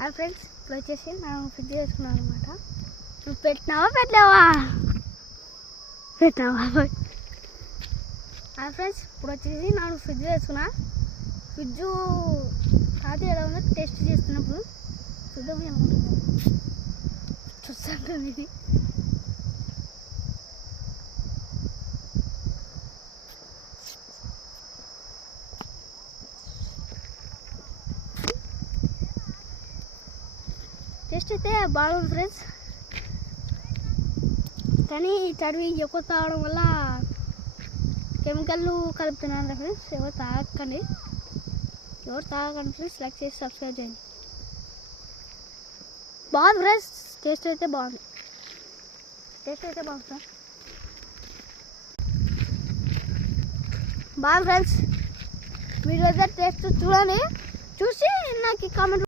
Hi friends, ఇప్పుడు వచ్చేసి మనం ఫ్రిడ్జ్ చేసుకున్నాం అనమాట. నువ్వు పెట్టినావా హాయ్ ఫ్రెండ్స్, ఇప్పుడు వచ్చేసి నేను ఫ్రిడ్జ్ చేసుకున్నా. ఫ్రిడ్జ్ కాదు ఎలా ఉందో టేస్ట్ చేస్తున్నప్పుడు చూద్దాం ఏమవుతుందో. చూస్తాను ఇది టేస్ట్ అయితే బాగుంది ఫ్రెండ్స్. కానీ చడివి ఎక్కువ తాగడం వల్ల కెమికల్లు కలుపుతున్నాను ఫ్రెండ్స్. ఎవరు తాగకండి ఫ్రెండ్స్. లైక్ చేసి సబ్స్క్రైబ్ చేయండి. బాగుంది ఫ్రెండ్స్, టేస్ట్ అయితే బాగుంది ఫ్రెండ్స్. బాగుంది ఫ్రెండ్స్, మీరు అయితే టేస్ట్ చూడండి. చూసి నాకు కామెంట్